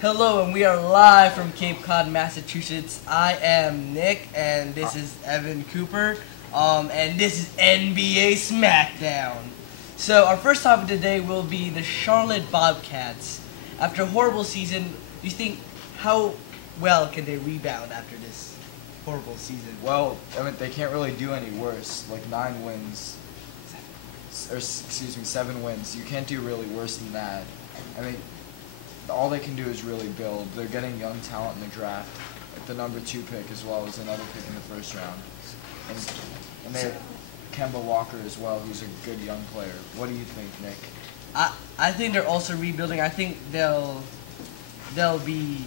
Hello, and we are live from Cape Cod, Massachusetts. I am Nick, and this is Evan Cooper, and this is NBA SmackDown. So our first topic today will be the Charlotte Bobcats. After a horrible season, do you think how well can they rebound after this horrible season? Well, I mean, they can't really do any worse. Like 9 wins, or excuse me, 7 wins. You can't do really worse than that. I mean, all they can do is really build. They're getting young talent in the draft, like the number 2 pick as well as another pick in the first round, and they have Kemba Walker as well, who's a good young player. What do you think, Nick? I think they're also rebuilding. I think they'll be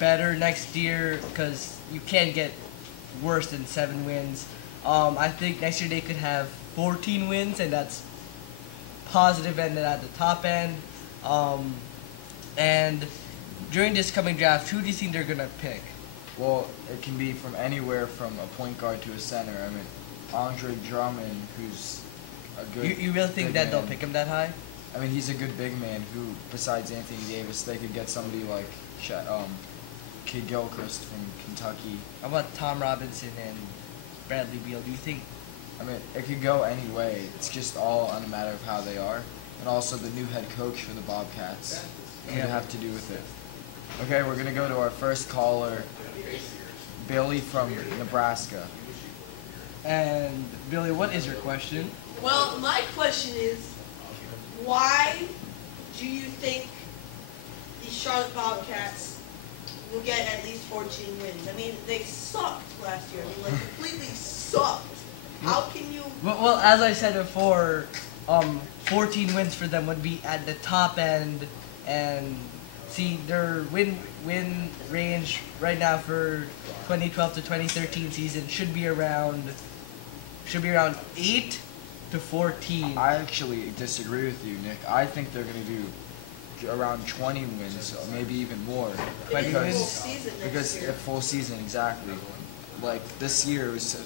better next year because you can't get worse than 7 wins. I think next year they could have 14 wins, and that's positive and at the top end. And during this coming draft, who do you think they're gonna pick? Well, it can be from anywhere from a point guard to a center. I mean, Andre Drummond, who's a good. You really think that they'll pick him that high? I mean, he's a good big man who, besides Anthony Davis, they could get somebody like Kid Gilchrist from Kentucky. How about Tom Robinson and Bradley Beal? Do you think? I mean, it could go any way. It's just all on a matter of how they are. And also the new head coach for the Bobcats. It could have to do with it. Okay, we're going to go to our first caller, Billy from Nebraska. And Billy, what is your question? Well, my question is, why do you think the Charlotte Bobcats will get at least 14 wins? I mean, they sucked last year. I mean, like, completely sucked. How can you... Well, as I said before, 14 wins for them would be at the top end, and see their win range right now for 2012 to 2013 season should be around 8 to 14. I actually disagree with you, Nick. I think they're going to do around 20 wins, maybe even more. Because a full season, exactly. Like, this year was a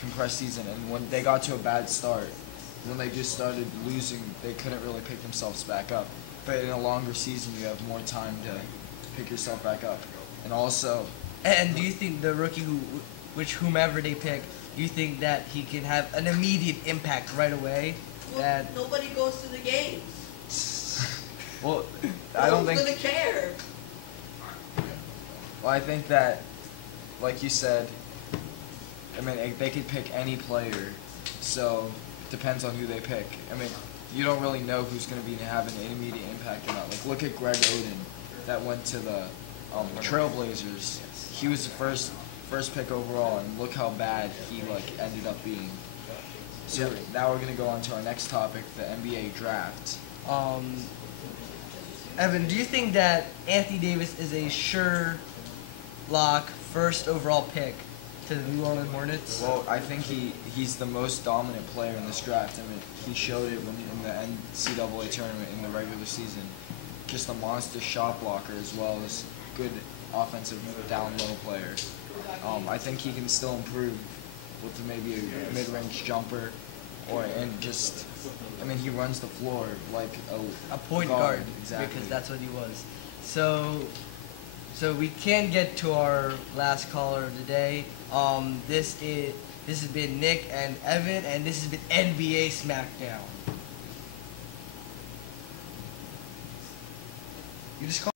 compressed season, and when they got to a bad start, when they just started losing, they couldn't really pick themselves back up. But in a longer season, you have more time to pick yourself back up. And also... And do you think the rookie, whomever they pick, do you think that he can have an immediate impact right away? Well, that nobody goes to the games. Well, I don't think... Who's going to care? Well, I think that, like you said, I mean, they could pick any player, so it depends on who they pick. I mean, you don't really know who's going to be having an immediate impact or not. Like, look at Greg Oden that went to the Trailblazers. He was the first pick overall, and look how bad he ended up being. So now we're going to go on to our next topic, the NBA draft. Evan, do you think that Anthony Davis is a sure lock first overall pick to the New Orleans Hornets? Well, I think he's the most dominant player in this draft. I mean, he showed it in the NCAA tournament in the regular season. Just a monster shot blocker as well as good offensive down low player. I think he can still improve with maybe a mid-range jumper, I mean, he runs the floor like a point guard, exactly. Because that's what he was. So we can get to our last caller of the day. This has been Nick and Evan, and this has been NBA SmackDown. You just call